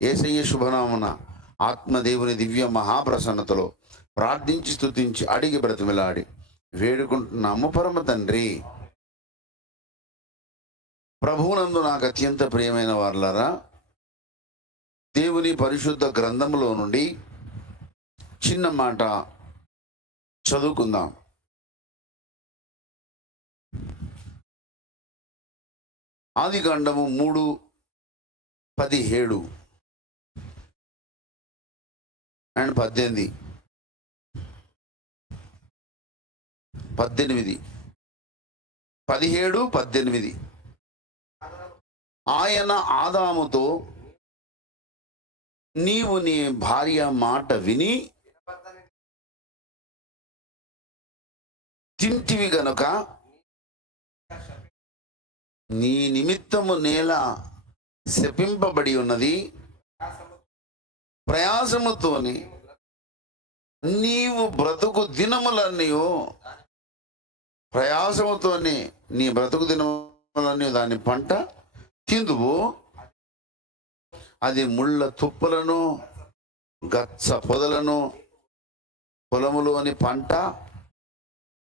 యేసయ్య శుభనామమున ఆత్మదేవుని దివ్య మహాప్రసన్నతలో ప్రార్థించి స్తుతించి అడిగి బ్రతిమిలాడి వేడుకుంటున్నాము పరమ తండ్రి. ప్రభువునందు నాకు అత్యంత ప్రియమైన వారలారా, దేవుని పరిశుద్ధ గ్రంథములో నుండి చిన్న మాట చదువుకుందాం. ఆదికాండము 3:17 అండ్ 18. ఆయన ఆదాముతో, నీవు నీ భార్య మాట విని తింటివి గనుక నీ నిమిత్తము నేల శపింపబడి ఉన్నది, ప్రయాసముతోని నీవు బ్రతుకు దినములన్నీ ప్రయాసముతోని నీ బ్రతుకు దినములన్నీ దాని పంట తిందువు. అది ముళ్ళ తుప్పలను గచ్చ పొదలను పొలములోని పంట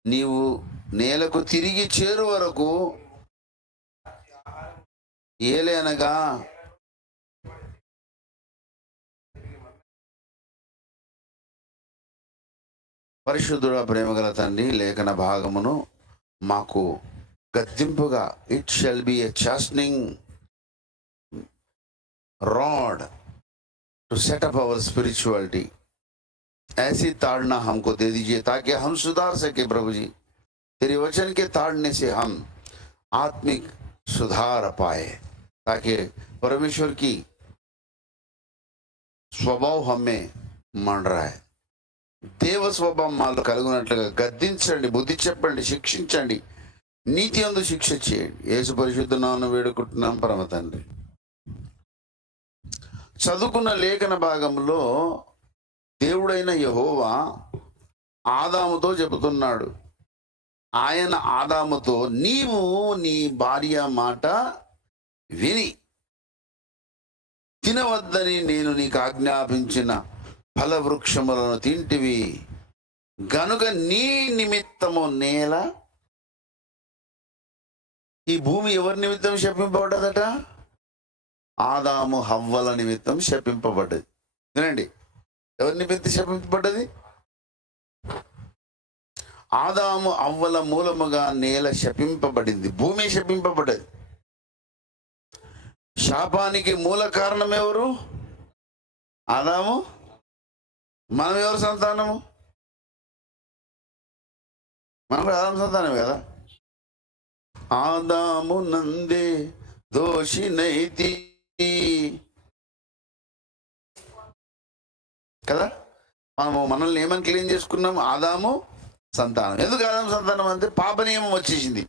నీవు నేలకు తిరిగి చేరు వరకు ఏలేనగా పరిశుద్ధుడ ప్రేమగల తండ్రి, లేఖన భాగమును మాకు గద్దింపుగా, it shall be a chastening rod to set up our spirituality. ऐसी ताड़ना हमको दे दीजिए ताकि हम सुधार सके प्रभु जी. तेरे वचन के ताड़ने से हम आत्मिक सुधार पाए, ताकि परमेश्वर की स्वभाव हमें मन रहा है. దేవ స్వభావం మాలో కలుగునట్లుగా గద్దించండి, బుద్ధి చెప్పండి, శిక్షించండి, నీతి అందు శిక్ష చేయండి. యేసు పరిశుద్ధ నామమున వేడుకుంటున్నాం పరమ తండ్రి. చదువుకున్న లేఖన భాగంలో దేవుడైన యెహోవా ఆదాముతో చెబుతున్నాడు. ఆయన ఆదాముతో, నీవు నీ భార్య మాట విని తినవద్దని నేను నీకు ఆజ్ఞాపించిన ఫలవృక్షములను తింటివి గనుక నీ నిమిత్తము నేల, ఈ భూమి ఎవరి నిమిత్తం శపింపబడ్డదట? ఆదాము హవ్వల నిమిత్తం శపింపబడ్డది. వినండి, ఎవరి నిమిత్తం శపింపబడ్డది? ఆదాము హవ్వల మూలముగా నేల శపింపబడింది, భూమి శపింపబడ్డది. శాపానికి మూల కారణం ఎవరు? ఆదాము. మనం ఎవరు సంతానము? మనం కూడా ఆదాము సంతానమే కదా. ఆదాము నందే దోషినైతి కదా. మనల్ని ఏమని క్లీన్ చేసుకున్నాం? ఆదాము సంతానం. ఎందుకు ఆదాము సంతానం అంటే పాప నియమం వచ్చేసింది.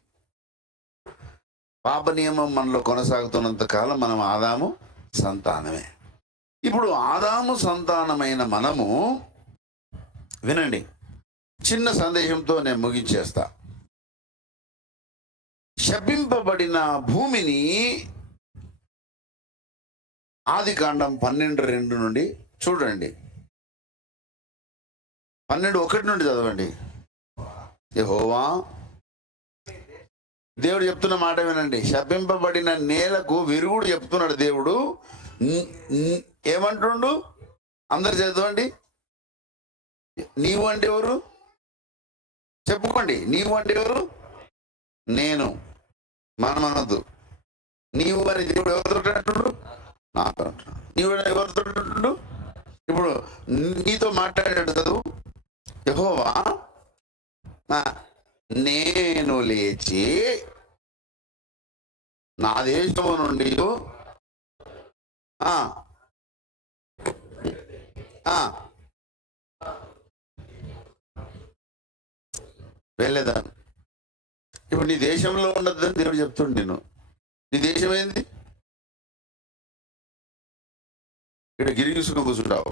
పాప నియమం మనలో కొనసాగుతున్నంత కాలం మనం ఆదాము సంతానమే. ఇప్పుడు ఆదాము సంతానమైన మనము, వినండి, చిన్న సందేశంతో నేను ముగించేస్తా. శపింపబడిన భూమిని ఆదికాండం 12:2 నుండి చూడండి. 12:1 నుండి చదవండి. యెహోవా దేవుడు చెప్తున్న మాట వినండి. శపింపబడిన నేలకు విరుగుడు చెప్తున్నాడు దేవుడు. ఏమంటుండు? అందరు చదవండి. నీవు అంటే ఎవరు? చెప్పుకోండి. నీవు అంటే ఎవరు? నేను. మనమనద్దు. నీవు అని దేవుడు ఎవరితో అంటున్నాడు? నాతో అంటున్నాడు. నీవు ఎవరితో అంటున్నాడు? ఇప్పుడు నీతో మాట్లాడాడు చదువు. యెహోవా నేను లేచి నా దేశము నుండి వెళ్ళేదాన్ని. ఇప్పుడు నీ దేశంలో ఉండద్దని దేవుడు చెప్తుండు. నేను, నీ దేశం ఏంది? ఇక్కడ గిరిగిసుకుని కూర్చుంటావు.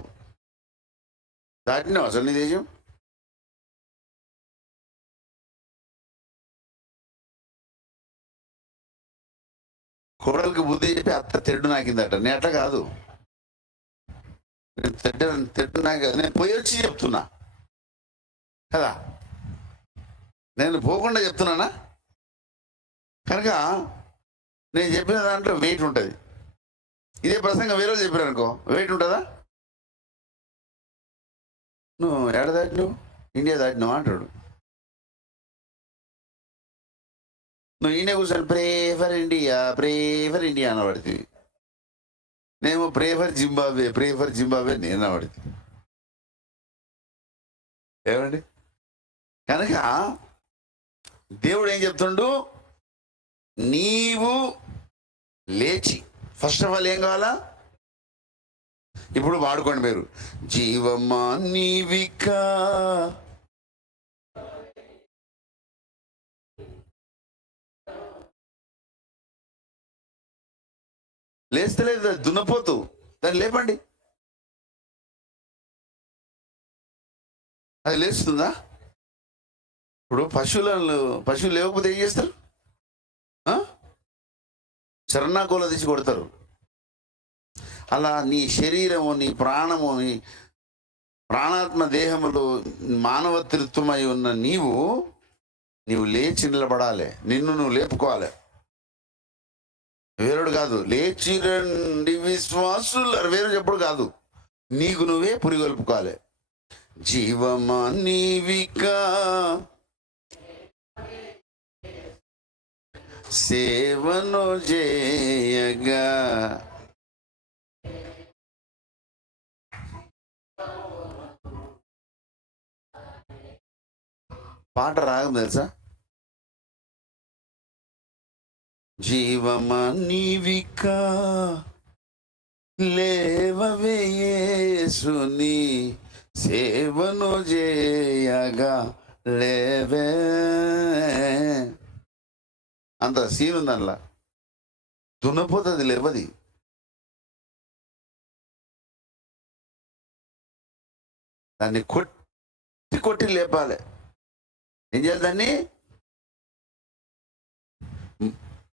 దాటినావు అసలు నీ దేశం? కోడలికి బుద్ధి చెప్పి అత్త తెడ్డు నాకిందట. నేను అట్లా కాదు. నేను తిట్టినా కదా, నేను పోయి వచ్చి చెప్తున్నా కదా, నేను పోకుండా చెప్తున్నానా? కనుక నేను చెప్పిన దాంట్లో వెయిట్ ఉంటుంది. ఇదే ప్రసంగం వేరే చెప్పారు అనుకో, వెయిట్ ఉంటుందా? నువ్వు ఎడ దాటినావు, ఇండియా దాటినావు అంటాడు. నువ్వు ఈయన కూర్చొని ప్రే ఫర్ ఇండియా అనబడుతుంది. నేను ప్రే ఫర్ జింబాబే నేను అనబడుతుంది. ఏమండి? కనుక దేవుడు ఏం చెప్తుండు, నీవు లేచి ఫస్ట్ ఆఫ్ ఆల్ ఏం కావాలా? ఇప్పుడు వాడుకోండి మీరు, జీవమా నీవికా లేస్తలేదు, దున్నపోతూ, దాన్ని లేపండి. అది లేస్తుందా? ఇప్పుడు పశువులు లేకపోతే ఏం చేస్తారు? చరణాకోల తీసి కొడతారు. అలా నీ శరీరము, నీ ప్రాణము, నీ ప్రాణాత్మ దేహములు మానవతృత్వమై ఉన్న నీవు లేచి నిలబడాలి. నిన్ను నువ్వు లేపుకోవాలి, వేరుడు కాదు. లేచి రండి విశ్వాసులు వేరు చెప్పుడు కాదు, నీకు నువ్వే పురిగొల్పుకోవాలి. జీవమా నీవికా సేవను చేయగా, పాట రాగం తెలుసా? జీవమా నీవికా లేవవే యేసుని సేవను చేయగా లేవే. అంత సీన్ ఉంది అందులో. దున్నపోతుంది లేవది. దాన్ని కొట్టి లేపాలి. ఏం చేయాలి దాన్ని?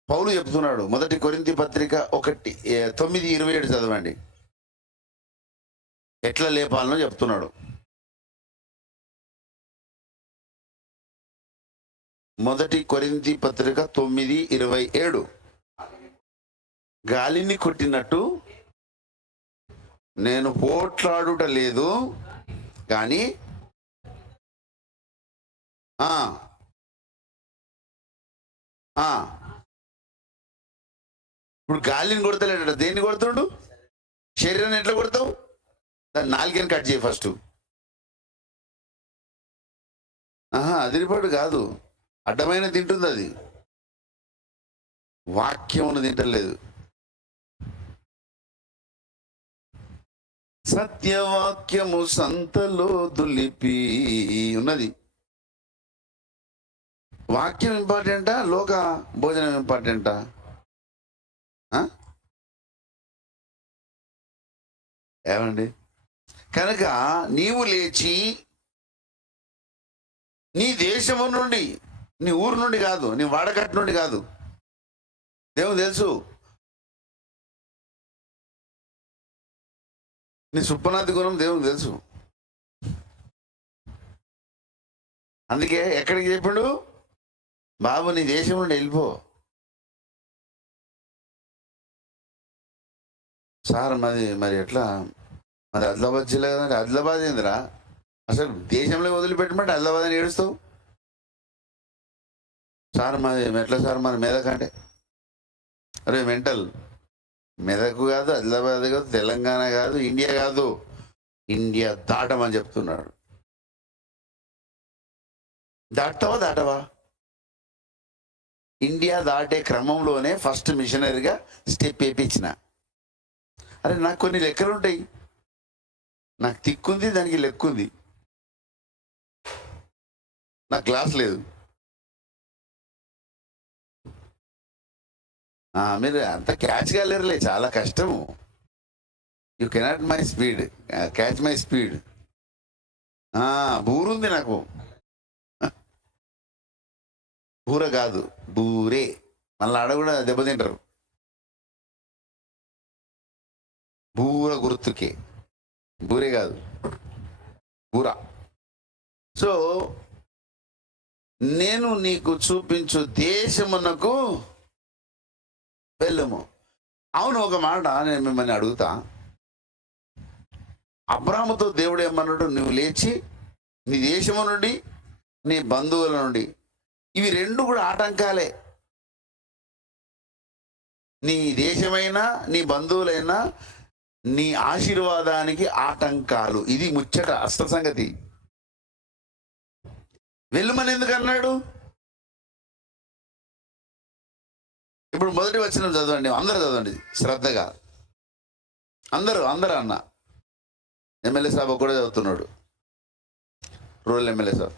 పౌలు చెప్తున్నాడు, 1 కొరింథీ పత్రిక 9:27 చదవండి. ఎట్లా లేపాలనో చెప్తున్నాడు. 1 కొరింథీ పత్రిక 9:27. గాలిని కొట్టినట్టు నేను పోట్లాడుట లేదు కానీ ఇప్పుడు గాలిని కొడతలేట, దేన్ని కొడుతుండు? శరీరాన్ని ఎట్లా కొడతావు? దాన్ని నాలుగని కట్ చేయి ఫస్ట్. అదిరిపాటు కాదు, అడ్డమైన తింటుంది అది. వాక్యమును తింటలేదు. సత్యవాక్యము సంతలో దులిపి ఉన్నది. వాక్యం ఇంపార్టెంటా, లోక భోజనం ఇంపార్టెంటా? ఏమండి? కనుక నీవు లేచి నీ దేశము నుండి, నీ ఊరు నుండి కాదు, నీ వాడకట్టు నుండి కాదు, దేవుడు తెలుసు నీ సుప్పనాది గుణం దేవుడు తెలుసు. అందుకే ఎక్కడికి చెప్పిండు? బాబు నీ దేశం నుండి వెళ్ళిపో. సార్ మరి ఎట్లా? మరి ఆదిలాబాద్ జిల్లా కదండి. ఆదిలాబాద్ ఏందిరా? అసలు దేశంలో వదిలిపెట్టమంటే ఆదిలాబాద్ అని ఏడుస్తావు. సార్ ఎట్లా సార్ మరి మెదక్ అంటే? అరే మెంటల్, మెదక్ కాదు, ఆదిలాబాద్ కాదు, తెలంగాణ కాదు, ఇండియా కాదు, ఇండియా దాటమని చెప్తున్నాడు. దాటవా? ఇండియా దాటే క్రమంలోనే ఫస్ట్ మిషనరీగా స్టెప్ వేయించిన. అరే నాకు కొన్ని లెక్కలు ఉంటాయి, నాకు తిక్కుంది, దానికి లెక్కుంది. నాకు క్లాస్ లేదు. మీరు అంత క్యాచ్ కాలేరులే, చాలా కష్టము. You cannot my speed, catch my speed. బూరుంది నాకు. బూర కాదు, బూరే. మళ్ళీ ఆడ కూడా దెబ్బతింటారు. బూర గుర్తుకే బూరే కాదు, బూర. సో నేను నీకు చూపించు దేశమునకు వెళ్ళము. అవును, ఒక మాట నేను మిమ్మల్ని అడుగుతా. అబ్రాహాముతో దేవుడు ఏమన్నాడు? నువ్వు లేచి నీ దేశము నుండి, నీ బంధువుల నుండి. ఇవి రెండు కూడా ఆటంకాలే. నీ దేశమైనా నీ బంధువులైనా నీ ఆశీర్వాదానికి ఆటంకాలు. ఇది ముచ్చట, అష్ట సంగతి. వెళ్ళమని ఎందుకు అన్నాడు? ఇప్పుడు మొదటి వచనం చదవండి, అందరూ చదవండి శ్రద్ధగా. అందరూ అన్న ఎమ్మెల్యే సాబ్ కూడా చదువుతున్నాడు, రూరల్ ఎమ్మెల్యే సాబ్.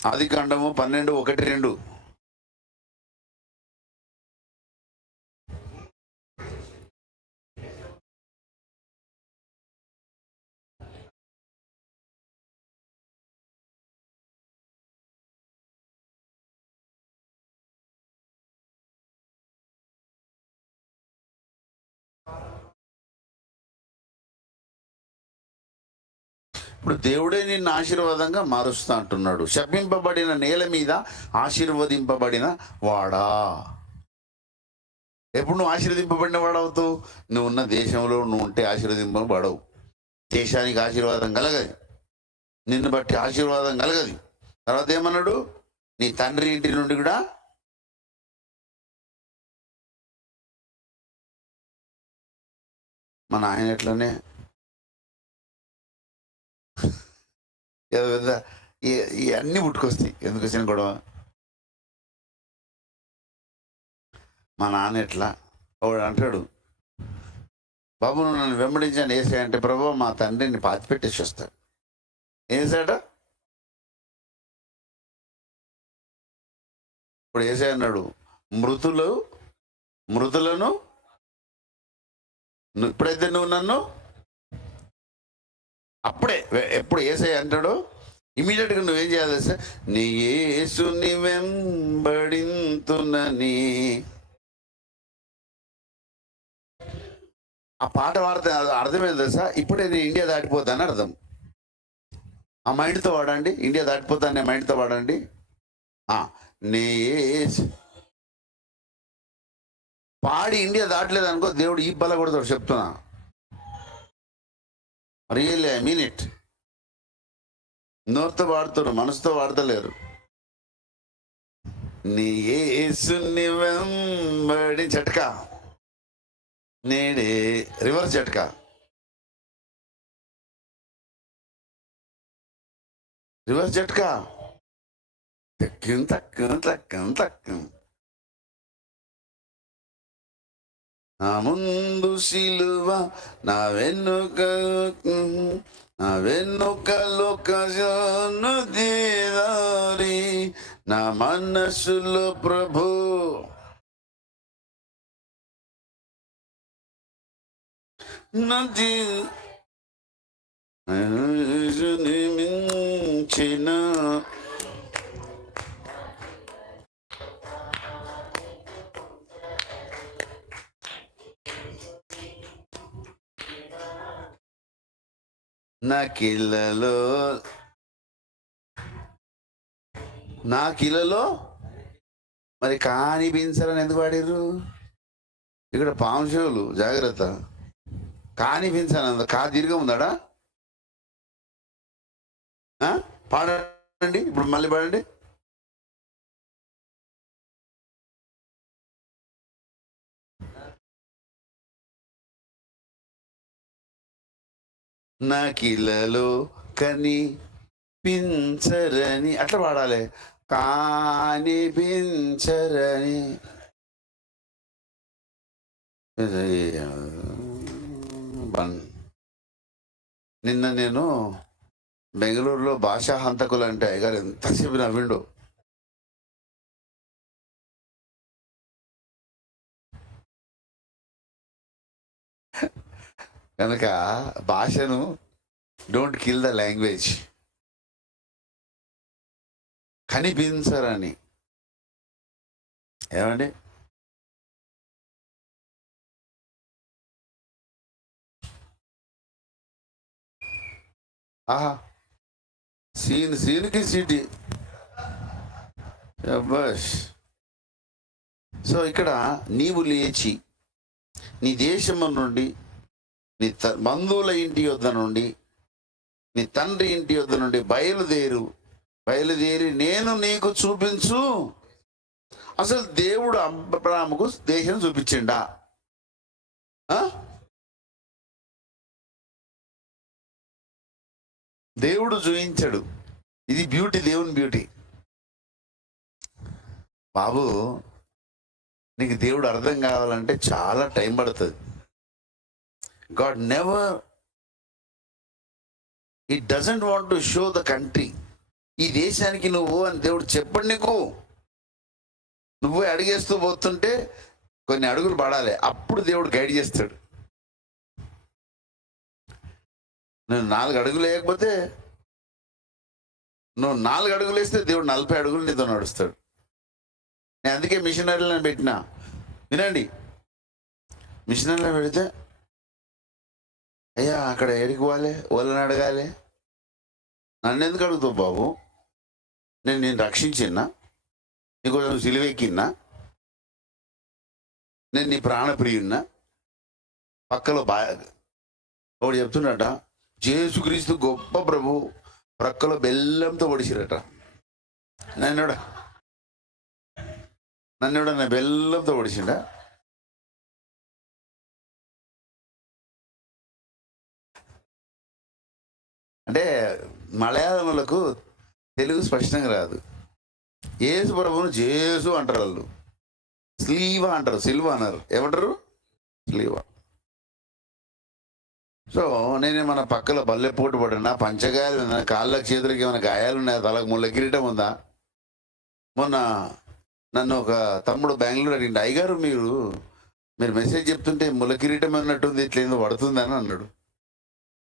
ఆదికాండము 12:1-2. ఇప్పుడు దేవుడే నిన్ను ఆశీర్వాదంగా మారుస్తా అంటున్నాడు. శపింపబడిన నేల మీద ఆశీర్వదింపబడిన వాడా. ఎప్పుడు నువ్వు ఆశీర్వదింపబడిన వాడవుతావు? నువ్వు ఉన్న దేశంలో నువ్వు ఉంటే ఆశీర్వదింపబడవు. దేశానికి ఆశీర్వాదం కలగదు, నిన్ను బట్టి ఆశీర్వాదం కలగదు. తర్వాత ఏమన్నాడు? నీ తండ్రి ఇంటి నుండి కూడా మన ఆయన ఎట్లనే ఇవన్నీ పుట్టుకొస్తాయి. ఎందుకు వచ్చిన గొడవ? మా నాన్న ఎట్లా వాడు అంటాడు, బాబు నువ్వు నన్ను వెంబడించాను ఏసే అంటే, ప్రభు మా తండ్రిని పాతిపెట్టేసి వస్తాడు. ఏసాట ఇప్పుడు ఏసే అన్నాడు, మృతులను ఇప్పుడైతే నువ్వు నన్ను, అప్పుడే ఎప్పుడు ఏసై అంటాడో ఇమీడియట్గా నువ్వేం చేయాలి సార్? నీ యేసుని వెంబడింతునని. ఆ పాట వాడితే అర్థమైంది సార్. ఇప్పుడే నేను ఇండియా దాటిపోతాను అర్థం. ఆ మైండ్తో వాడండి, ఇండియా దాటిపోతాను నేను మైండ్తో వాడండి. నీ పాడి ఇండియా దాటలేదు అనుకో, దేవుడు ఈ బల కొడతాడు, చెప్తున్నా. Really I mean it. నోరుతో వాడుతున్నారు, మనసుతో వాడతలేరు. నీ యేసుని వెంబడి జట్కా, నేడే రివర్స్ జట్కా. రివర్స్ జట్కా, తక్కువ నా ముందు సిలువ, నా వెన్నుకలో కజను దేదారి, నా మనసులో ప్రభు నది మించిన నా కిలలో మరి కాని బిన్సరని ఎందుకు పాడిర్రు? ఇక్కడ పాము చెవులు, జాగ్రత్త. కాని బిన్సర్ కా దీర్ఘం ఉందాడా? పాడండి ఇప్పుడు, మళ్ళీ పాడండి. నా కిలలో కని పించరని అట్లా పాడాలి. కాని పించరని. నిన్న నేను బెంగళూరులో భాషా హంతకులు అంటే అయ్యగారు ఎంతసేపు నవ్విండు. కనుక భాషను డోంట్ కిల్ ద లాంగ్వేజ్. కనిపించరని ఏమండి? ఆహా, సీన్కి సీటీ. బస్. సో ఇక్కడ నీవు లేచి నీ దేశము నుండి, నీ బంధువుల ఇంటి యొద్ద నుండి, నీ తండ్రి ఇంటి యొద్ద నుండి బయలుదేరి నేను నీకు చూపించు. అసలు దేవుడు అబ్రాహాముకు దేశం చూపించిండా? దేవుడు చూపించాడు. ఇది బ్యూటీ, దేవుని బ్యూటీ. బాబు, నీకు దేవుడు అర్థం కావాలంటే చాలా టైం పడుతుంది. God never, it doesn't want to show the country. ఈ దేశానికి నువ్వు అని దేవుడు చెప్పండి. నీకు నువ్వే అడిగేస్తూ పోతుంటే కొన్ని అడుగులు పడాలి, అప్పుడు దేవుడు గైడ్ చేస్తాడు. నువ్వు 4 అడుగులు వేయకపోతే, నువ్వు 4 అడుగులు వేస్తే దేవుడు 40 అడుగులు నీతో నడుస్తాడు. నేను అందుకే మిషనరీలను పెట్టినా. వినండి, మిషనరీలో పెడితే అయ్యా అక్కడ ఎడికి పోవాలి, వాళ్ళని అడగాలి. నన్ను ఎందుకు అడుగుతావు బాబు? నేను రక్షించిన్నా, నీకోసం సిలువెక్కిన్నా, నేను నీ ప్రాణప్రియున్నా. పక్కలో ఒకడు చెప్తున్నట, యేసుక్రీస్తు గొప్ప ప్రభు, ప్రక్కలో బెల్లంతో పొడిచిరట. నన్ను నా బెల్లంతో పొడిచిండా? అంటే మలయాళములకు తెలుగు స్పష్టంగా రాదు. యేసు ప్రభువును జేసు అంటారు వాళ్ళు, స్లీవ అంటారు, సిల్వ అన్నారు. ఏమంటారు? స్లీవ. సో నేనేమన్నా పక్కలో బల్లెపోటు పడినా, పంచగాయాలు ఉన్నా, కాళ్ళకి చేతులకి ఏమైనా గాయాలు ఉన్నాయా, తలకు ముళ్ళ కిరీటం ఉందా? మొన్న నన్ను ఒక తమ్ముడు బెంగళూరు అడిగింది, అయ్యగారు మీరు మెసేజ్ చెప్తుంటే ముళ్ళ కిరీటం అన్నట్టుంది, ఇట్లేందో పడుతుందని అన్నాడు.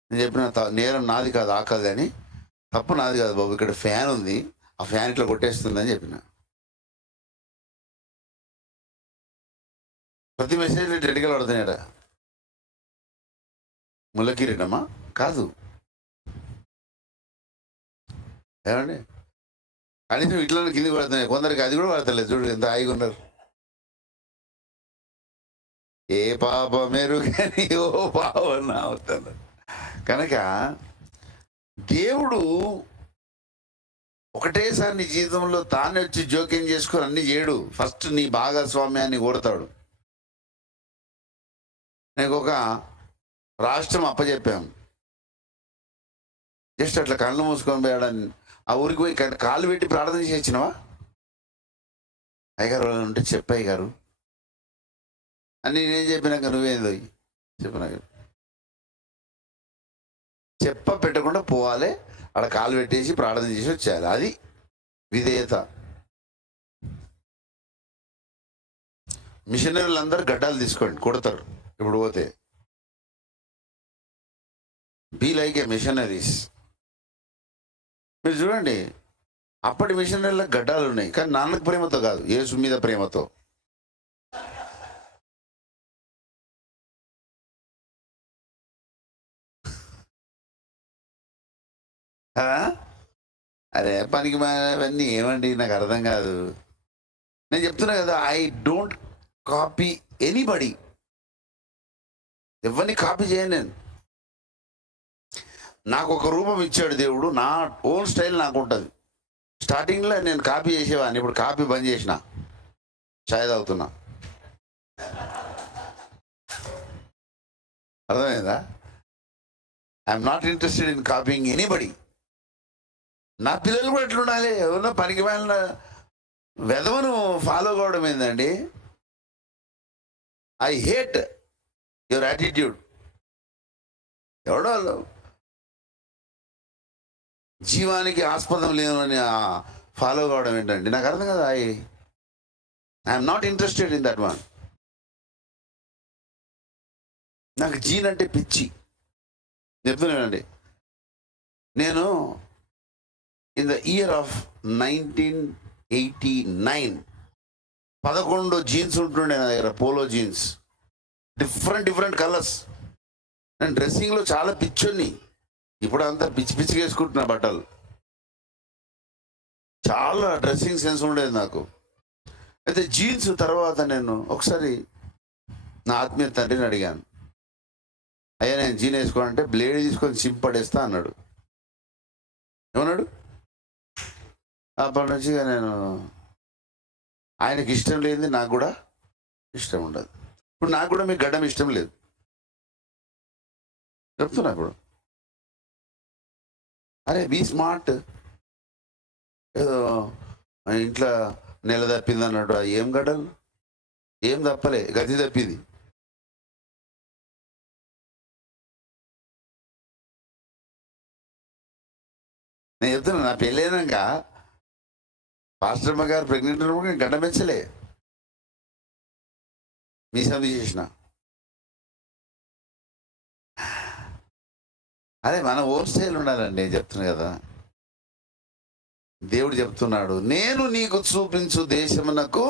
నేను చెప్పిన నేరం నాది కాదు, ఆకలి అని. తప్పు నాది కాదు బాబు, ఇక్కడ ఫ్యాన్ ఉంది, ఆ ఫ్యాన్ ఇట్లా కొట్టేస్తుంది అని చెప్పిన. ప్రతి మెసేజ్ రెడ్డిగా పడుతున్నాడ. ముళ్ళ కిరీటమా? కాదు. ఏమండి, కనీసం ఇట్లా కిందికి పడుతున్నాయి, కొందరికి అది కూడా పడతలేదు. చూడు ఎంత హాయిగా ఉన్నారు. ఏ పాప మెరుగని ఓ పావన అవుతాను. కనుక దేవుడు ఒకటేసారి నీ జీవితంలో తానే వచ్చి జోక్యం చేసుకొని అన్ని చేయడు. ఫస్ట్ నీ భాగస్వామ్యాన్ని కోరుతాడు. నీకు ఒక రాష్ట్రం అప్పచెప్పాము, జస్ట్ అట్లా కళ్ళు మూసుకొని పోయాడని ఆ ఊరికి పోయి కాళ్ళు పెట్టి ప్రార్థన చేసినావా? అయ్యగారు ఉంటే చెప్పాయి గారు అని నేనేం చెప్పినాక నువ్వేందో చెప్పినాక పెట్టకుండా పోవాలి, అక్కడ కాలు పెట్టేసి ప్రార్థన చేసి వచ్చేయాలి. అది విధేయత. మిషనరీలు అందరూ గడ్డాలు తీసుకోండి, కొడతారు ఇప్పుడు పోతే. Be like a missionaries. మీరు చూడండి, అప్పటి మిషనరీలకు గడ్డాలు ఉన్నాయి, కానీ నాన్నకు ప్రేమతో కాదు, యేసు మీద ప్రేమతో. అరే పనికి అవన్నీ ఏమండి, నాకు అర్థం కాదు. నేను చెప్తున్నా కదా, ఐ డోంట్ కాపీ ఎనీబడి. ఎవరిని కాపీ చేయను నేను. నాకు ఒక రూపం ఇచ్చాడు దేవుడు, నా ఓన్ స్టైల్ నాకు ఉంటుంది. స్టార్టింగ్లో నేను కాపీ చేసేవాడిని, ఇప్పుడు కాపీ బంద్ చేసిన, చాయ్ తాగుతున్నా. అర్థమైందా? I'm not interested in copying anybody. నా పిల్లలు కూడా ఎట్లా ఉండాలి? ఎవరన్నా పనికి వెళ్ళిన వెధవను ఫాలో కావడం ఏందండి? I hate your attitude. ఎవడో జీవానికి ఆస్పదం లేదని ఫాలో కావడం ఏంటండి? నాకు అర్థం కదా. I'm not interested in that one. నాకు జీన్ అంటే పిచ్చి. చెప్తున్నానండి, నేను in the year of 1989 11 jeans ఉంటుండే నా దగ్గర, పోలో జీన్స్, డిఫరెంట్ కలర్స్. నేను డ్రెస్సింగ్లో చాలా పిచ్చోని. ఇప్పుడు అంతా పిచ్చి పిచ్చిగా వేసుకుంటున్నా బట్టలు. చాలా డ్రెస్సింగ్ సెన్స్ ఉండేది నాకు. అయితే జీన్స్ తర్వాత నేను ఒకసారి నా ఆత్మీయ తండ్రిని అడిగాను, అయ్యా నేను జీన్ వేసుకోవాలంటే బ్లేడ్ తీసుకొని చింపడేస్తా అన్నాడు. ఏమన్నాడు? అప్పటి నుంచి నేను, ఆయనకి ఇష్టం లేనిది నాకు కూడా ఇష్టం ఉండదు. ఇప్పుడు నాకు కూడా మీకు గడ్డం ఇష్టం లేదు చెప్తున్నా. ఇప్పుడు అరే బీ స్మార్ట్, ఏదో ఇంట్లో నెల తప్పింది అన్నట్టు ఏం గడ్డలు, ఏం తప్పలే, గది తప్పింది. నేను చెప్తున్నా, నా పెళ్ళైనాక పాస్టర్మ్మ గారు ప్రెగ్నెంట్ ఉన్నప్పుడు నేను గడ్డం పెంచలే, మీ సంధి చేసిన. అదే మన ఓన్ స్టైల్ ఉండాలండి. నేను చెప్తున్నా కదా, దేవుడు చెప్తున్నాడు, నేను నీకు చూపించు దేశమునకు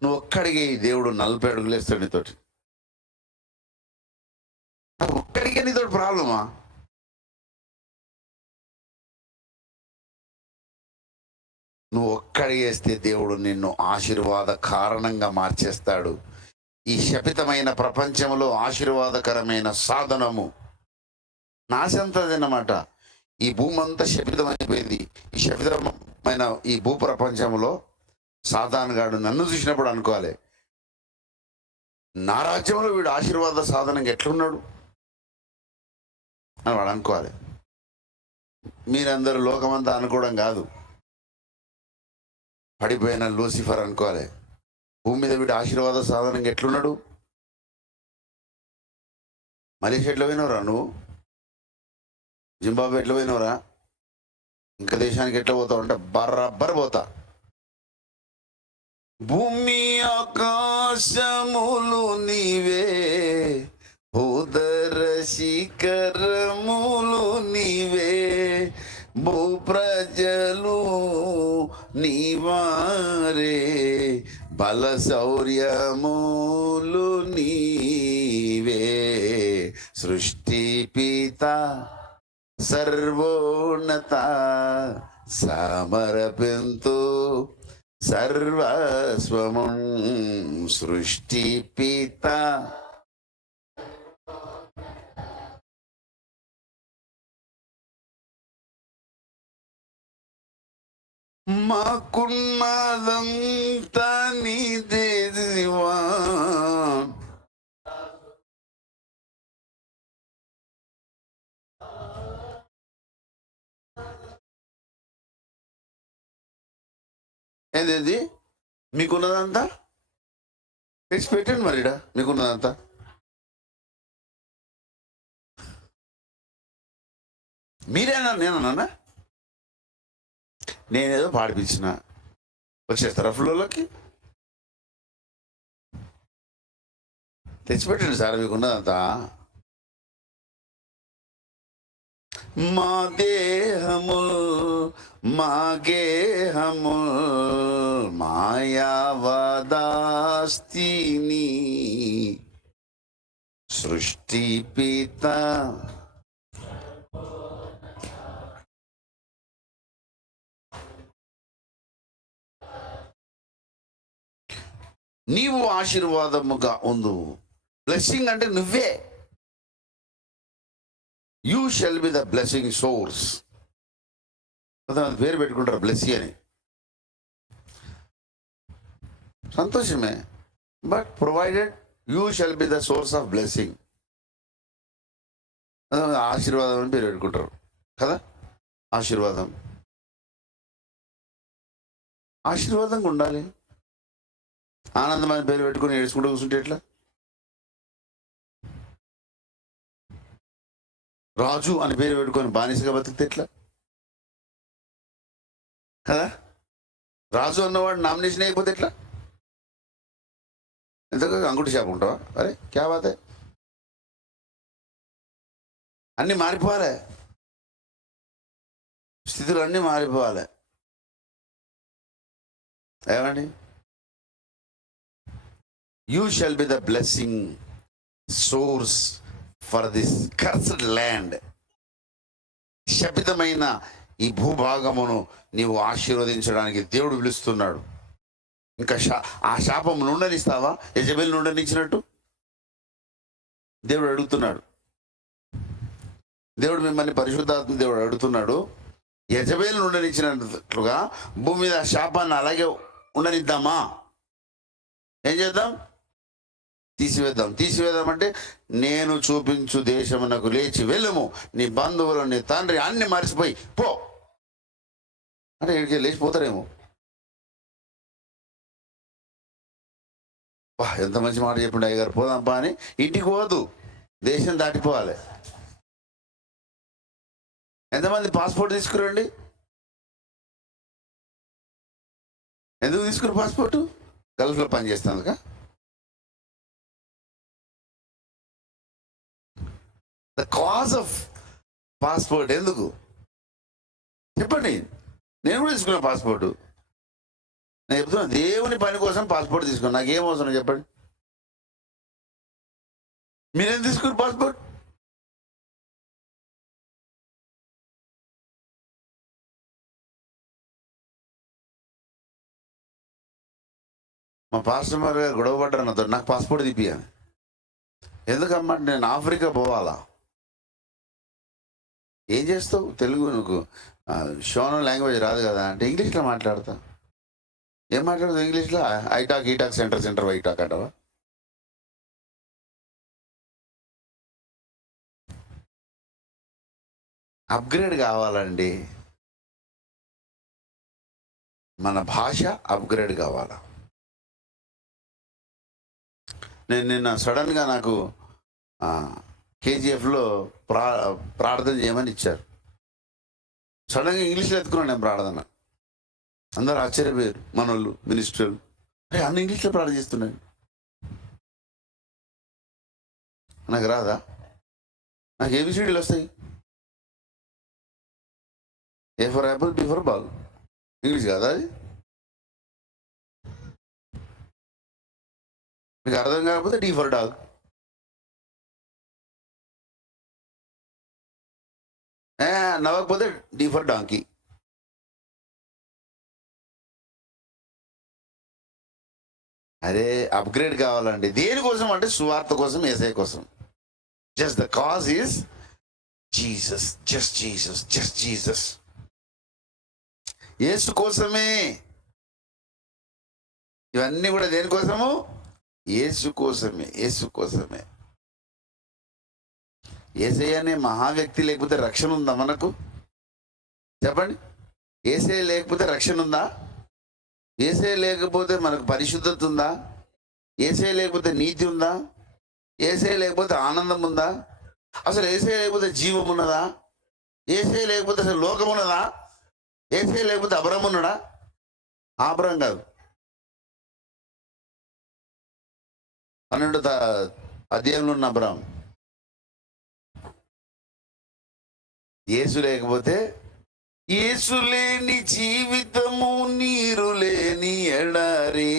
నువ్వు ఒక్కడిగే. దేవుడు 40 అడుగులు వేస్తాడు నీతోటి. ఒక్కడికే నీతోటి ప్రాబ్లమా? నువ్వు ఒక్కడిగేస్తే దేవుడు నిన్ను ఆశీర్వాద కారణంగా మార్చేస్తాడు. ఈ శపితమైన ప్రపంచంలో ఆశీర్వాదకరమైన సాధనము నాశంతదన్నమాట. ఈ భూమి అంతా శపితమైపోయింది. ఈ శపితమైన ఈ భూ ప్రపంచంలో సాతానుగాడు నన్ను చూసినప్పుడు అనుకోవాలి, నా రాజ్యంలో వీడు ఆశీర్వాద సాధనంగా ఎట్లున్నాడు అని వాడు అనుకోవాలి. మీరందరూ లోకమంతా అనుకోవడం కాదు, పడిపోయిన లూసిఫర్ అనుకోవాలి. భూమి మీద వీడు ఆశీర్వాద సాధనంగా ఎట్లున్నాడు. మలేషియా ఎట్లా పోయినవరా నువ్వు? జింబాబే ఎట్లా పోయినవరా? ఇంకా దేశానికి ఎట్లా పోతావు అంటే బర్రబ్బర్ పోతా. భూమి ఆకాశములు నీవే, భూధర శిఖరములు నీవే, భూప్రజలు నీవారే, బల శౌర్యములు నీవే, సృష్టి పిత సర్వోన్నత, సమర్పింతు సర్వస్వము, సృష్టి పిత మాకున్నదంతా నీదే దేవా. ఏంది మీకున్నదంతా తెచ్చి పెట్టండి మరిడా, మీకున్నదంతా. మీరేనా నేనన్నా? నేనేదో పాడిపించిన వచ్చేస్తారా ఫ్లోలోకి? తెచ్చిపెట్టండి సార్ మీకున్నదంతా. మా దేహము మా గేహము మాయావదాస్తిని, సృష్టి పిత నీవు ఆశీర్వాదముగా ఉండు. బ్లెస్సింగ్ అంటే నువ్వే. You shall be the blessing source. పేరు పెట్టుకుంటారు బ్లెస్సీ అని, సంతోషమే. But provided you shall be the source of blessing. ఆశీర్వాదం అని పేరు పెట్టుకుంటారు కదా. ఆశీర్వాదం ఆశీర్వాదంగా ఉండాలి. ఆనందమైన పేరు పెట్టుకుని ఏడ్చుకుంటూ కూర్చుంటే ఎట్లా? రాజు అని పేరు పెట్టుకొని బానిసగా బతికితే ఎట్లా కదా? రాజు అన్నవాడు నామినేషన్ అయిపోతే ఎట్లా? ఎంతగా అంగుటి షాప్ ఉంటావా? అరే క్యా బాతే. అన్నీ మారిపోవాలి, స్థితులు అన్నీ మారిపోవాలి. ఏమండి? You shall be the blessing source for this cursed land. శపితమైన ఈ భూభాగమును నీవు ఆశీర్వదించడానికి దేవుడు పిలుస్తున్నాడు. ఇంకా ఆ శాపం నుండనిస్తావా? యెజబెల్ నుండనిచ్చినట్టు దేవుడు అడుగుతున్నాడు. దేవుడు మిమ్మల్ని పరిశుద్ధాత్మ దేవుడు అడుగుతున్నాడు, యెజబెల్ ఉండనిచ్చినట్లుగా భూమి మీద శాపాన్ని అలాగే ఉండనిద్దామా? ఏం చేద్దాం? తీసివేద్దాం అంటే నేను చూపించు దేశమునకు లేచి వెళ్ళము, నీ బంధువులు నీ తండ్రి అన్ని మర్చిపోయి పో అంటే ఇక్కడికి లేచిపోతారేమో. ఎంత మంచి మాట చెప్పిండు అయ్యగారు, పోదాంపా అని. ఇంటికి పోదు, దేశం దాటిపోవాలి. ఎంతమంది పాస్పోర్ట్ తీసుకురండి? ఎందుకు తీసుకురు పాస్పోర్టు? గల్ఫ్లో పనిచేస్తానుక. ద కాజ్ ఆఫ్ పాస్పోర్ట్ ఎందుకు చెప్పండి? నేను కూడా తీసుకున్నా పాస్పోర్టు. నేను చెప్తున్నా, దేవుని పని కోసం పాస్పోర్ట్ తీసుకున్నా. నాకేం అవసరం చెప్పండి? మీరేం తీసుకున్నారు పాస్పోర్ట్? మా పాస్టర్ గారు గొడవ పడ్డారు నాతో, నాకు పాస్పోర్ట్ తీపియాలి. ఎందుకమ్మా? నేను ఆఫ్రికా పోవాలా? ఏం చేస్తావు? తెలుగు నువ్వు షోనో లాంగ్వేజ్ రాదు కదా అంటే ఇంగ్లీష్లో మాట్లాడతా. ఏం మాట్లాడతావు ఇంగ్లీష్లో? ఐటాక్ ఈటాక్ సెంటర్ వైటాక్ అంటావా? అప్గ్రేడ్ కావాలండి, మన భాష అప్గ్రేడ్ కావాలా. నేను నిన్న సడన్గా నాకు కేజీఎఫ్లో ప్రార్థన చేయమని ఇచ్చారు. సడన్గా ఇంగ్లీష్లో ఎత్తుకున్నాను నేను ప్రార్థన. అందరూ ఆశ్చర్యపోయారు మనోళ్ళు, మినిస్టర్లు. అన్ని ఇంగ్లీష్లో ప్రార్థన చేస్తున్నాను. నాకు రాదా? నాకు ఏబిసిడీలు వస్తాయి. A for apple, B for ball. English కాదా అది? మీకు అర్థం కాకపోతే డి ఫర్ డాగ్. నవ్వకపోతే డి ఫర్ డాంకీ. అరే అప్గ్రేడ్ కావాలండి. దేనికోసం అంటే సువార్త కోసం, యేసయ్య కోసం. Just the cause is Jesus, just Jesus, just Jesus. యేసు కోసమే ఇవన్నీ కూడా. దేనికోసము? యేసు కోసమే, యేసు కోసమే. యేసయ్య అనే మహా వ్యక్తి లేకపోతే రక్షణ ఉందా మనకు? చెప్పండి. యేసయ్య లేకపోతే రక్షణ ఉందా? యేసయ్య లేకపోతే మనకు పరిశుద్ధత ఉందా? యేసయ్య లేకపోతే నీతి ఉందా? యేసయ్య లేకపోతే ఆనందం ఉందా? అసలు యేసయ్య లేకపోతే జీవం ఉన్నదా? యేసయ్య లేకపోతే అసలు లోకం ఉన్నదా? యేసయ్య లేకపోతే అబ్రహం ఉన్నాడా? అబ్రహం కాదు, 12వ అధ్యాయంలో ఉన్న అబ్రహం. యేసు లేకపోతే, యేసు లేని జీవితము నీరు లేని ఎడారి.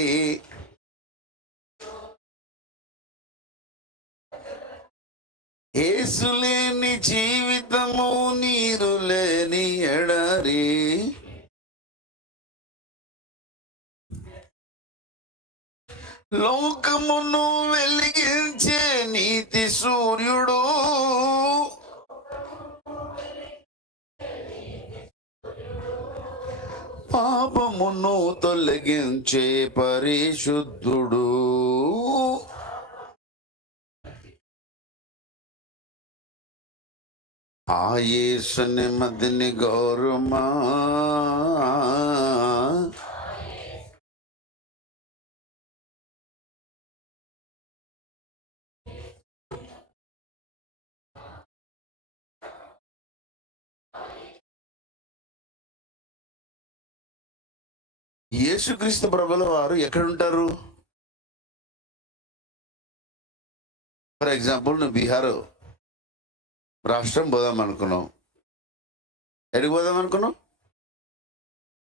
యేసు లేని జీవితము నీరు లేని ఎడారి. లోకమును వెలిగించే నీతి సూర్యుడు, పాపమును తొలగించే పరిశుద్ధుడు. ఆ యేసు నెమ్మదిని గౌరవమా, యేసుక్రీస్తు ప్రభుల వారు ఎక్కడుంటారు? ఫర్ ఎగ్జాంపుల్, నువ్వు బీహార్ రాష్ట్రం పోదాం అనుకున్నావు. ఎక్కడికి పోదాం అనుకున్నావు?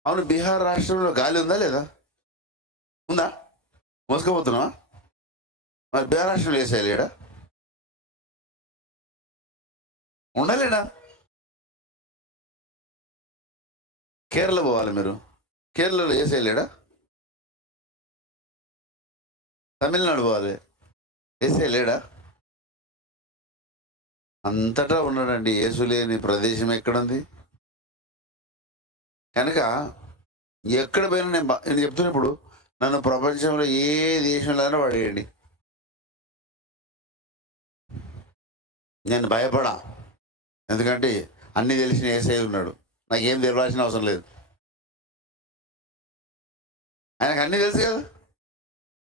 అవును, బీహార్ రాష్ట్రంలో గాలి ఉందా లేదా? ఉందా? మోసుకపోతున్నావా? మరి బీహార్ రాష్ట్రంలో వేసేయాలి. ఉండలేడా? కేరళ పోవాలి మీరు, కేరళలో ఏసేయలేడా? తమిళనాడు పోవాలి, ఏసేయలేడా? అంతటా ఉన్నాడండి. యేసు లేని ప్రదేశం ఎక్కడుంది? కనుక ఎక్కడ పోయినా నేను చెప్తున్నప్పుడు నన్ను ప్రపంచంలో ఏ దేశంలోనైనా పడేయండి, నేను భయపడా. ఎందుకంటే అన్నీ తెలిసిన యేసయ్య ఉన్నాడు, నాకేం తెలియాల్సిన అవసరం లేదు. ఆయనకు అన్నీ తెలుసు కదా.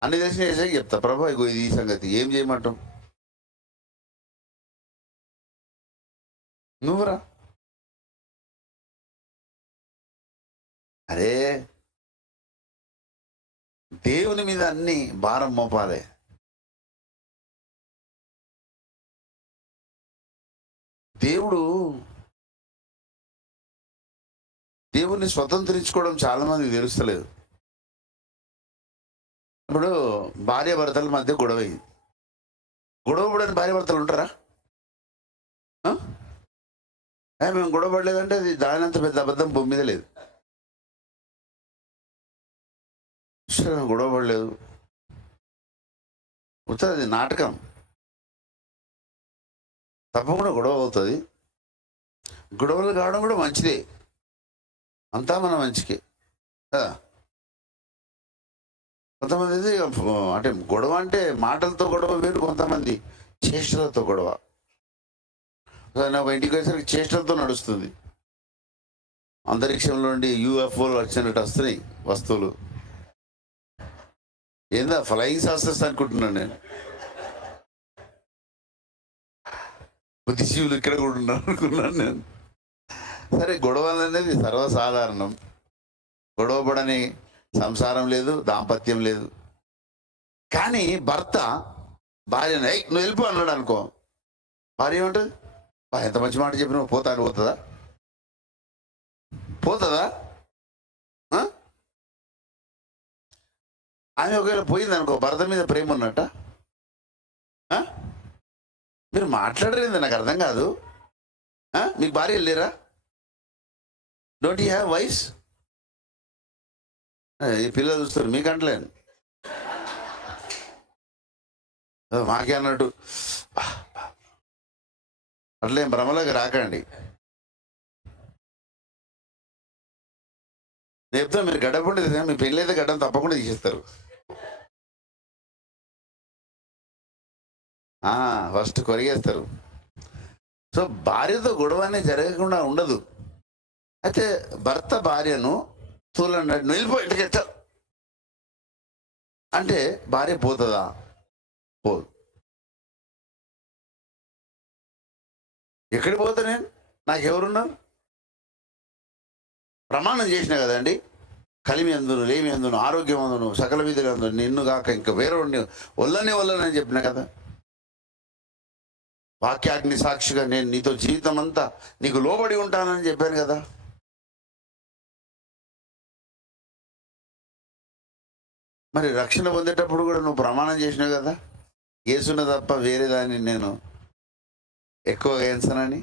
అన్నీ తెలిసిన యేసయ్యకి చెప్తా, ప్రభా ఇగో ఇది ఈ సంగతి, ఏం చేయమంటాం? నువ్వురా. అరే దేవుని మీద అన్ని భారం మోపాలి. దేవుణ్ణి స్వతంత్రించుకోవడం చాలా మందికి తెలుస్తలేదు. ఇప్పుడు భార్య భర్తల మధ్య గొడవ అయింది. గొడవ పడని భార్య భర్తలు ఉంటారా? మేము గొడవ పడలేదంటే అది దానంత పెద్ద అబద్ధం భూమి మీద లేదు. సరే గొడవ పడలేదు, అవుతుంది, అది నాటకం. తప్పకుండా గొడవ అవుతుంది. గొడవలు కావడం కూడా మంచిదే, అంతా మన మంచికే కదా. కొంతమంది అంటే గొడవ అంటే మాటలతో గొడవ వేరు, కొంతమంది చేష్టలతో గొడవ. ఒక ఇంటికి వచ్చేసరికి చేష్టలతో నడుస్తుంది. అంతరిక్షంలో నుండి యూఎఫ్ఓలు వచ్చినట్టు వస్తున్నాయి వస్తువులు. ఏందా ఫ్లయింగ్ సాసర్స్ అనుకుంటున్నాను నేను. బుద్ధిజీవులు ఇక్కడ కూడా ఉన్నారు అనుకున్నాను నేను. సరే గొడవలు అనేది సర్వసాధారణం. గొడవ పడని సంసారం లేదు, దాంపత్యం లేదు. కానీ భర్త భార్యను నువ్వు వెళ్ళిపో అన్నాడు అనుకో, భార్య ఏమంటుంది? ఎంత మంచి మాట చెప్పి నువ్వు పోతుందా? ఆమె ఒకవేళ పోయింది అనుకో, భర్త మీద ప్రేమ ఉన్నట్ట? మీరు మాట్లాడలేదు, నాకు అర్థం కాదు. మీకు భార్య లేరా? Don't you have wives? ఈ పిల్లలు చూస్తారు, మీకు అంటలేను, మాకే అన్నట్టు అట్లేం భ్రమలోకి రాకండి. చెప్తా, మీరు గడ్డపండి, మీ పెళ్ళి అయితే గడ్డం తప్పకుండా తీసేస్తారు. ఫస్ట్ కొరిగేస్తారు. సో భార్యతో గొడవ అనేది జరగకుండా ఉండదు. అయితే భర్త భార్యను తూలండి, నువ్వు వెళ్ళిపో ఇంటికి అంటే భార్య పోతుందా? పోదు. ఎక్కడికి పోతా నేను? నాకెవరున్నారు? ప్రమాణం చేసినా కదండి, కలిమి అందును లేమి అందును ఆరోగ్యం అందును సకల విధులు అందును నిన్ను కాక ఇంకా వేరే వల్లనే చెప్పిన కదా. వాక్యాగ్ని సాక్షిగా నేను నీతో జీవితం అంతా నీకు లోబడి ఉంటానని చెప్పాను కదా. మరి రక్షణ పొందేటప్పుడు కూడా నువ్వు ప్రమాణం చేసినావు కదా, యేసున్న తప్ప వేరే దాన్ని నేను ఎక్కువగా ఎంచనని.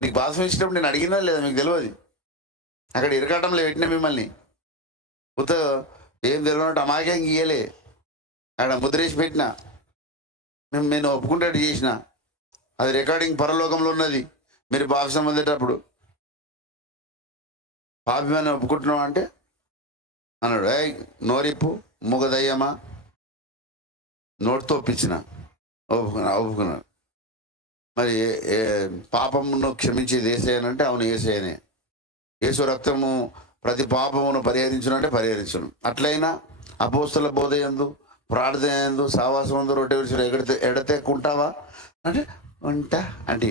నీకు బాధ ఇచ్చినప్పుడు నేను అడిగినా లేదా మీకు తెలియదు. అక్కడ ఇరకాటంలో పెట్టినా మిమ్మల్ని ఏం తెలియనట్టు అమాకేం గీయలే, అక్కడ ముద్రేసి పెట్టినా, నేను ఒప్పుకుంటాడు చేసిన. అది రికార్డింగ్ పరలోకంలో ఉన్నది. మీరు బాప్సం పొందేటప్పుడు పాపిమని ఒప్పుకుంటున్నావు అంటే అన్నాడు, నోరిప్పు మూగదయ్యమా, నోటితో ఒప్పించిన, ఒప్పుకున్నాడు. మరి పాపమును క్షమించేది ఏసేయనంటే అవును ఏసేయనే. యేసు రక్తము ప్రతి పాపమును పరిహరించునంటే పరిహరించును. అట్లయినా అపోస్తల బోధ యందు ప్రార్థన యందు సావాసం అందు రొట్టె విరుచులు ఎడతెక్కుంటావా అంటే ఉంటా అంటే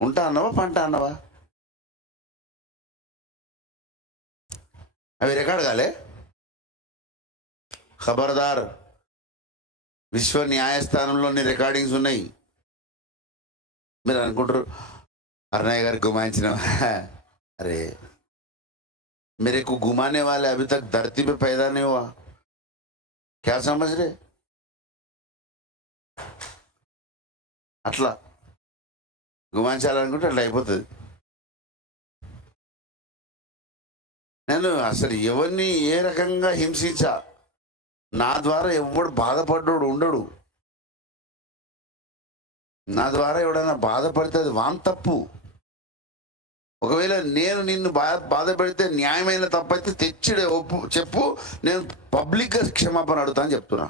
ఉంటా అన్నావా పంట అన్నావా? అవి రికార్డ్ కాలే. ఖబర్దార్, విశ్వ న్యాయస్థానంలోని రికార్డింగ్స్ ఉన్నాయి. మీరు అనుకుంటారు अरनय गार घुमाइंచిన अरे मेरे को घुमाने वाले अभी तक धरती पे पैदा नहीं हुआ, क्या समझ रहे? అట్లా గుమాయించాలనుకుంటే అట్లా అయిపోతుంది. నేను అసలు ఎవరిని ఏ రకంగా హింసించా, నా ద్వారా ఎవడు బాధపడ్డాడు ఉండడు. నా ద్వారా ఎవడైనా బాధపడితే అది వాన్ తప్పు. ఒకవేళ నేను నిన్ను బాధ పెడితే న్యాయమైన తప్పైతే తెచ్చిడే ఒప్పు చెప్పు, నేను పబ్లిక్గా క్షమాపణ అడుగుతా అని చెప్తున్నా.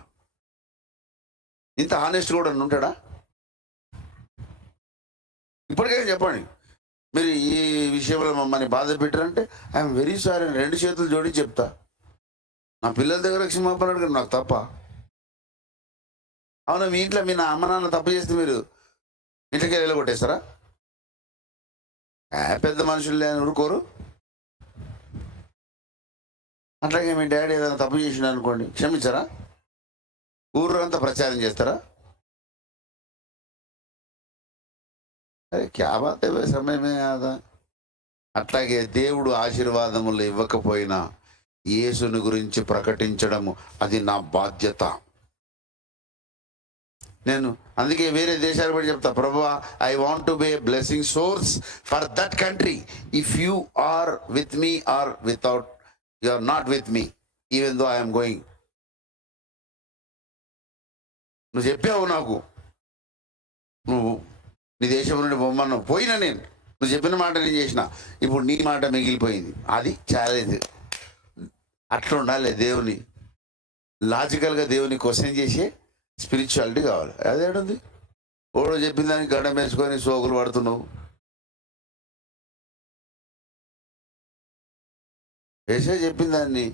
ఇంత హానెస్ట్ కూడా ఉంటాడా? ఇప్పటికైనా చెప్పండి, మీరు ఈ విషయంలో మమ్మల్ని బాధ పెట్టారంటే ఐఎమ్ వెరీ సారీ, 2 చేతులు జోడించి చెప్తా. నా పిల్లల దగ్గర క్షమాపణ అడగండి, నాకు తప్ప. అవునా, మీ ఇంట్లో మీ నా అమ్మ నాన్న తప్పు చేస్తే మీరు ఇంటికి వెళ్ళగొట్టేస్తారా? పెద్ద మనుషులు లేని ఊరుకోరు. అట్లాగే మీ డాడీ ఏదైనా తప్పు చేసిండు అనుకోండి, క్షమించరా? ఊరంతా ప్రచారం చేస్తారా? అరే క్యా బాత్ హై సమయమే కాదా. అట్లాగే దేవుడు ఆశీర్వాదములు ఇవ్వకపోయినా యేసుని గురించి ప్రకటించడము అది నా బాధ్యత. నేను అందుకే వేరే దేశాలు కూడా చెప్తా, ప్రభువా I want to be a blessing source for that country. If you are with me or without, you are not with me, even though I'm going. నువ్వు చెప్పావు నాకు, నువ్వు నీ దేశం నుండి బొమ్మను పోయినా, నేను నువ్వు చెప్పిన మాట నేను చేసిన, ఇప్పుడు నీ మాట మిగిలిపోయింది. అది ఛాలెంజ్. అట్లా ఉండాలి దేవుని, లాజికల్గా దేవుని క్వశ్చన్ చేసే స్పిరిచువాలిటీ కావాలి. అదేంటుంది, ఓడో చెప్పిన దానికి గడ్డం వేసుకొని సోకులు పడుతున్నావు. ఏసే చెప్పిన దాన్ని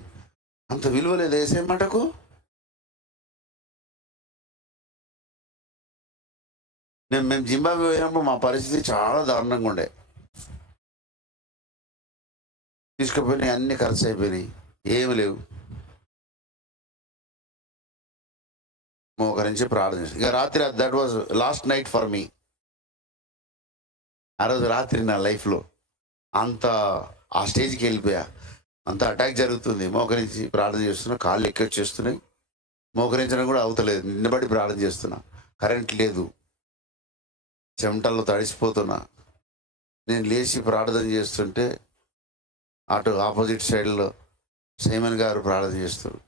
అంత విలువ లేదు ఏసే మాటకు. మేము జింబాబ్వే పోయినప్పుడు మా పరిస్థితి చాలా దారుణంగా ఉండే. తీసుకుపోయినాయి, అన్ని ఖర్చు అయిపోయినాయి, ఏమి లేవు. మోకరించి ప్రార్థన చేసి ఇక రాత్రి, that was last night for me. ఆ రోజు రాత్రి నా లైఫ్లో అంత ఆ స్టేజ్కి వెళ్ళిపోయా. అంత అటాక్ జరుగుతుంది, మోకరించి ప్రార్థన చేస్తున్నా, కాళ్ళు ఎక్కొచ్చేస్తున్నాయి, మోకరించడం కూడా అవుతలేదు, నిన్నబడి ప్రార్థన చేస్తున్నా. కరెంట్ లేదు, చెమటల్లో తడిసిపోతున్నా. నేను లేచి ప్రార్థన చేస్తుంటే అటు ఆపోజిట్ సైడ్లో సైమన్ గారు ప్రార్థన చేస్తారు,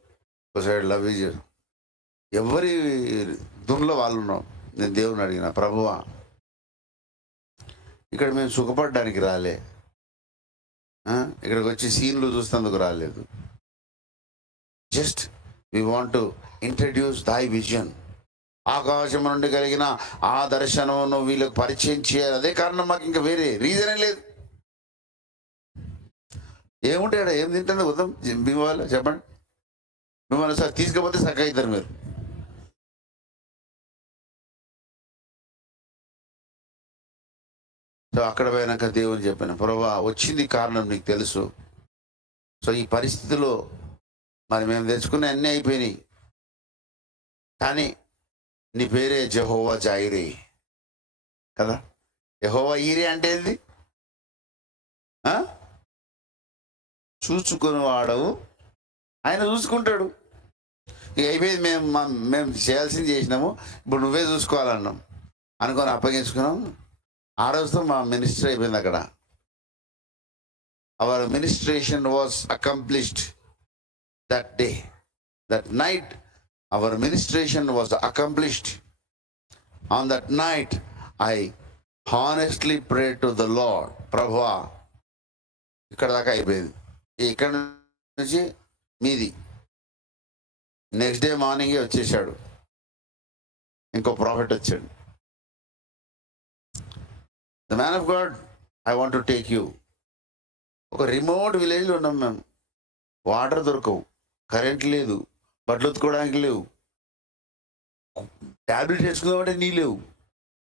ఒక సైడ్ లవ్ ఎవరి దుమ్లో వాళ్ళు ఉన్నాం. నేను దేవుని అడిగిన, ప్రభువా ఇక్కడ మేము సుఖపడడానికి రాలే, ఇక్కడికి వచ్చి సీన్లు చూస్తేందుకు రాలేదు. Just we want to introduce thy vision. ఆకాశం నుండి కలిగిన ఆ దర్శనం వీళ్ళకి పరిచయం చేయాలి. అదే కారణం, మాకు ఇంకా వేరే రీజనే లేదు. ఏముంటాడ, ఏం తింటుంది ఉదయం మీ వాళ్ళు చెప్పండి. మిమ్మల్ని సార్ తీసుకపోతే చక్కగా అవుతారు మీరు. సో అక్కడ పోయినాక దేవుని చెప్పాను, ప్రభువా వచ్చింది కారణం నీకు తెలుసు. సో ఈ పరిస్థితిలో మరి మేము తెచ్చుకున్న అన్నీ అయిపోయినాయి, కానీ నీ పేరే జెహోవా జాయిరే కదా. యెహోవా ఈరే అంటే ఏంది? చూసుకుని వాడవు, ఆయన చూసుకుంటాడు. ఇక అయిపోయింది, మేము చేయాల్సింది చేసినాము, ఇప్పుడు నువ్వే చూసుకోవాలన్నాం అనుకొని అప్పగించుకున్నాం. ఆ రోజుతో మా మినిస్టర్ అయిపోయింది అక్కడ. Our ministration was accomplished that day, that night. Our ministration was accomplished. On that night I honestly pray to the lord, ప్రభువా ఇక్కడ దాకా అయిపోయింది, ఇక్కడ నుంచి మీది. నెక్స్ట్ డే మార్నింగే వచ్చేసాడు, ఇంకో ప్రాఫిట్ వచ్చాడు. The man of God, I want to take you. ఒక రిమోట్ విలేజ్లో ఉన్నాం మేము, వాటర్ దొరకవు, కరెంట్ లేదు, బట్టలు ఉతుకోవడానికి లేవు, ట్యాబ్లెట్ వేసుకుందామంటే నీ లేవు.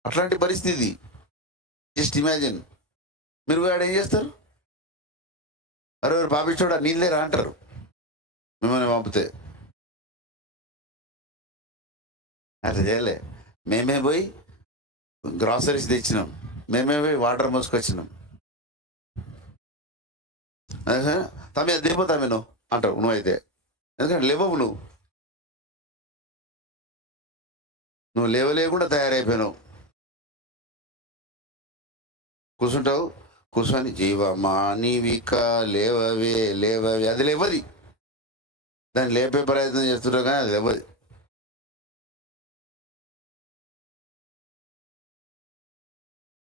అట్లాంటి పరిస్థితి. Just imagine. మీరు వాడు ఏం చేస్తారు? మరొకరు పాపించోడా నీళ్ళే రా అంటారు మిమ్మల్ని పంపితే. అట్లా చేయలే. మేమే పోయి గ్రాసరీస్ తెచ్చినాం, మేమే పోయి వాటర్ మోసుకొచ్చినాం. తమ్మి అది దిగిపోతామే నువ్వు అంటావు నువ్వైతే, ఎందుకంటే లేవవు, నువ్వు లేవలేకుండా తయారైపోయినావు. కూర్చుంటావు, కూర్చొని జీవమా నీవిక లేవవే లేవవే, అది లేవది. దాన్ని లేపే ప్రయత్నం చేస్తుంటావు కానీ అది లేవది.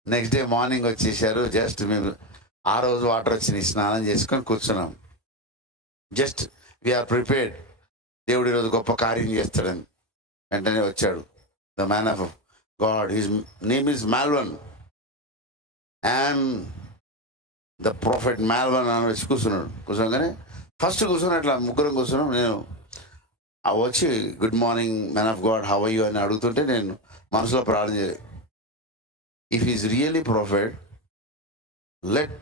నెక్స్ట్ డే మార్నింగ్ వచ్చేసారు. జస్ట్ మేము ఆ రోజు వాటర్ వచ్చినాయి, స్నానం చేసుకొని కూర్చున్నాం. జస్ట్ వీఆర్ ప్రిపేర్డ్, దేవుడు ఈరోజు గొప్ప కార్యం చేస్తాడని. వెంటనే వచ్చాడు the man of God, his name is Malvan, and the prophet Malvan అని వచ్చి కూర్చున్నాడు. కూర్చోగానే ఫస్ట్ కూర్చొని అట్లా ముగ్గురం కూర్చున్నాం. నేను వచ్చి good morning man of God, how are you అని అడుగుతుంటే నేను మనసులో ప్రార్థన చేయలేదు. If is really prophet, let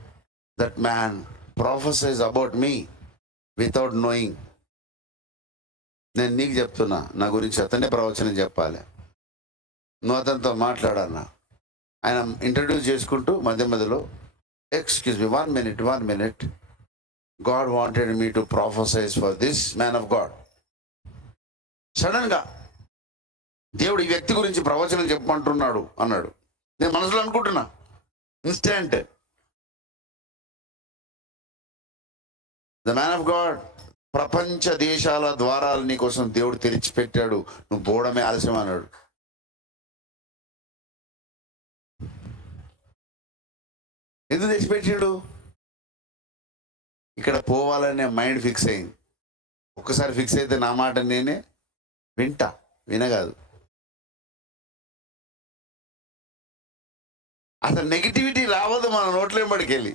that man prophesize about me without knowing. నేను నీకు చెప్తున్నా, నా గురించి అతనే ప్రవచనం చెప్పాలి, నువ్వు అతనితో మాట్లాడన్నా. ఆయన ఇంట్రడ్యూస్ చేసుకుంటూ మధ్య మధ్యలో excuse me, 1 minute, God wanted me to prophesize for this man of God. సడన్గా దేవుడు ఈ వ్యక్తి గురించి ప్రవచనం చెప్పమంటున్నాడు అన్నాడు. నేను మనసులో అనుకుంటున్నా, instant the man of God, ప్రపంచ దేశాల ద్వారాలు నీ కోసం దేవుడు తెరిచిపెట్టాడు, నువ్వు పోవడమే ఆలస్యం అన్నాడు. ఎందుకు తెచ్చిపెట్టాడు? ఇక్కడ పోవాలనే మైండ్ ఫిక్స్ అయింది. ఒక్కసారి ఫిక్స్ అయితే నా మాట నేనే వినగాదు. అసలు నెగిటివిటీ రావద్దు మన నోట్లో బడికి వెళ్ళి.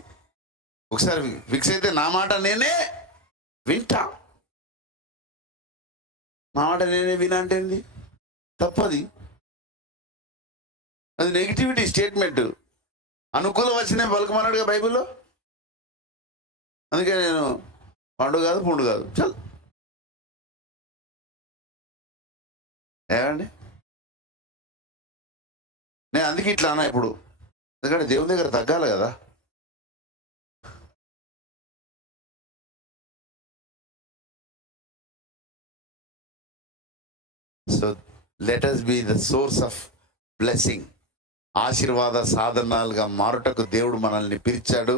ఒకసారి ఫిక్స్ అయితే నా మాట నేనే వింటా. నా మాట నేనే వినంటే తప్పది, అది నెగిటివిటీ స్టేట్మెంట్. అనుకూల వచ్చినే పలుకమన్నాడుగా బైబిల్లో. అందుకే నేను పండు కాదు పుండు కాదు చల్. ఏమండి, నేను అందుకే ఇట్లా అన్నా ఇప్పుడు, ఎందుకంటే దేవుని దగ్గర తగ్గాలి కదా. So let us be the source of blessing. ఆశీర్వాద సాధనాలుగా మారుటకు దేవుడు మనల్ని పిలిచాడు.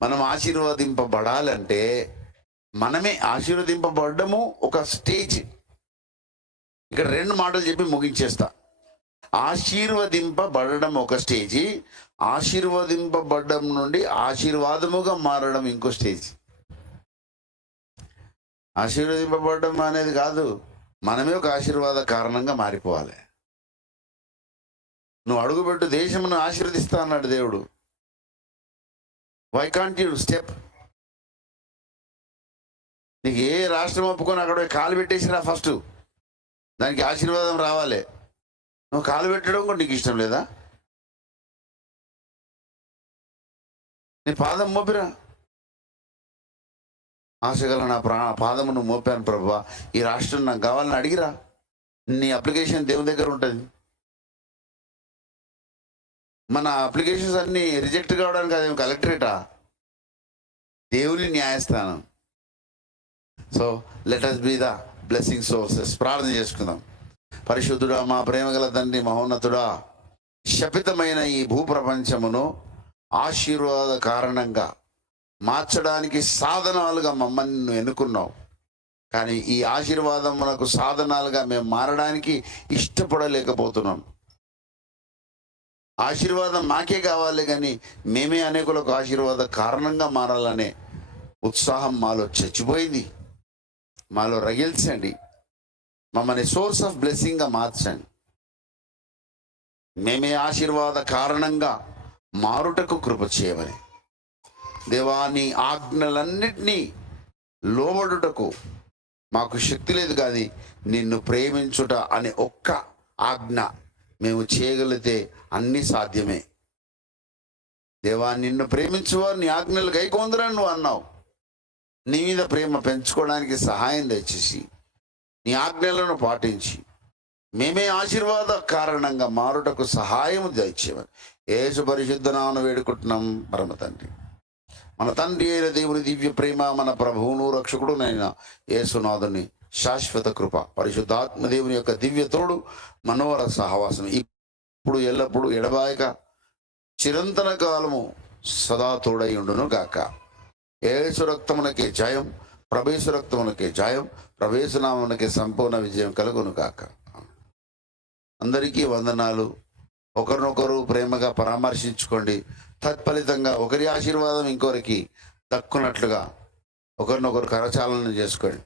మనం ఆశీర్వదింపబడాలంటే మనమే ఆశీర్వదింపబడము ఒక స్టేజ్. ఇక్కడ 2 మాటలు చెప్పి ముగించేస్తా. ఆశీర్వదింపబడడం ఒక స్టేజి, ఆశీర్వదింపబడడం నుండి ఆశీర్వాదముగా మారడం ఇంకో స్టేజ్. ఆశీర్వదింపబడడం అనేది కాదు, మనమే ఒక ఆశీర్వాద కారణంగా మారిపోవాలి. నువ్వు అడుగుపెట్టు దేశమును ఆశీర్వదిస్తా అన్నాడు దేవుడు. Why can't you step? నీకు ఏ రాష్ట్రం ఒప్పుకొని అక్కడ కాలు పెట్టేసిరా ఫస్ట్, దానికి ఆశీర్వాదం రావాలి. నువ్వు కాలు పెట్టడం కూడా నీకు ఇష్టం లేదా? నీ పాదం మోపిరా. ఆశగల నా పాదమును మోపాను ప్రభువా, ఈ రాష్ట్రం నాకు కావాలని అడిగిరా. నీ అప్లికేషన్ దేవుని దగ్గర ఉంటుంది. మన అప్లికేషన్స్ అన్నీ రిజెక్ట్ కావడానికి అదేమి కలెక్టరేటా? దేవుని న్యాయస్థానం. So let us B the blessing sources. ప్రార్థన చేసుకుందాం. పరిశుద్ధుడా, మా ప్రేమగల తండ్రి, మహోన్నతుడా, శపితమైన ఈ భూప్రపంచమును ఆశీర్వాద కారణంగా మార్చడానికి సాధనాలుగా మమ్మల్ని నువ్వు ఎన్నుకున్నావు. కానీ ఈ ఆశీర్వాదం మనకు సాధనాలుగా మేము మారడానికి ఇష్టపడలేకపోతున్నాం. ఆశీర్వాదం మాకే కావాలి, కానీ మేమే అనేకులకు ఆశీర్వాద కారణంగా మారాలనే ఉత్సాహం మాలో చచ్చిపోయింది. మాలో రగిల్చండి, మమ్మల్ని సోర్స్ ఆఫ్ బ్లెస్సింగ్గా మార్చండి. మేమే ఆశీర్వాద కారణంగా మారుటకు కృప చేయమని దేవా, నీ ఆజ్ఞలన్నిటినీ లోబడుటకు మాకు శక్తి లేదు, కానీ నిన్ను ప్రేమించుట అనే ఒక్క ఆజ్ఞ మేము చేయగలిగితే అన్నీ సాధ్యమే. దేవా, నిన్ను ప్రేమించువారు నీ ఆజ్ఞలు గైకొందురని నువ్వు అన్నావు. నీ మీద ప్రేమ పెంచుకోవడానికి సహాయం దయచేసి నీ ఆజ్ఞలను పాటించి మేమే ఆశీర్వాద కారణంగా మారుటకు సహాయం దయచేయమని యేసు పరిశుద్ధ నామమున వేడుకుంటున్నాం పరమ తండ్రి. మన తండ్రి అయిన దేవుని దివ్య ప్రేమ, మన ప్రభువును రక్షకుడునైన యేసునాథుని శాశ్వత కృప, పరిశుద్ధాత్మ దేవుని యొక్క దివ్య తోడు, మనోహర సహవాసం ఇప్పుడు ఎల్లప్పుడూ ఎడబాయక చిరంతన కాలము సదా తోడై ఉండును గాక. యేసు రక్తమునకే జయం, ప్రభేసు రక్తమునకే జయం, ప్రభేసునామమునకే సంపూర్ణ విజయం కలుగును గాక. అందరికీ వందనాలు. ఒకరినొకరు ప్రేమగా పరామర్శించుకోండి. తత్ఫలితంగా ఒకరి ఆశీర్వాదం ఇంకొకరికి దక్కునట్లుగా ఒకరినొకరు కరచాలనం చేసుకోండి.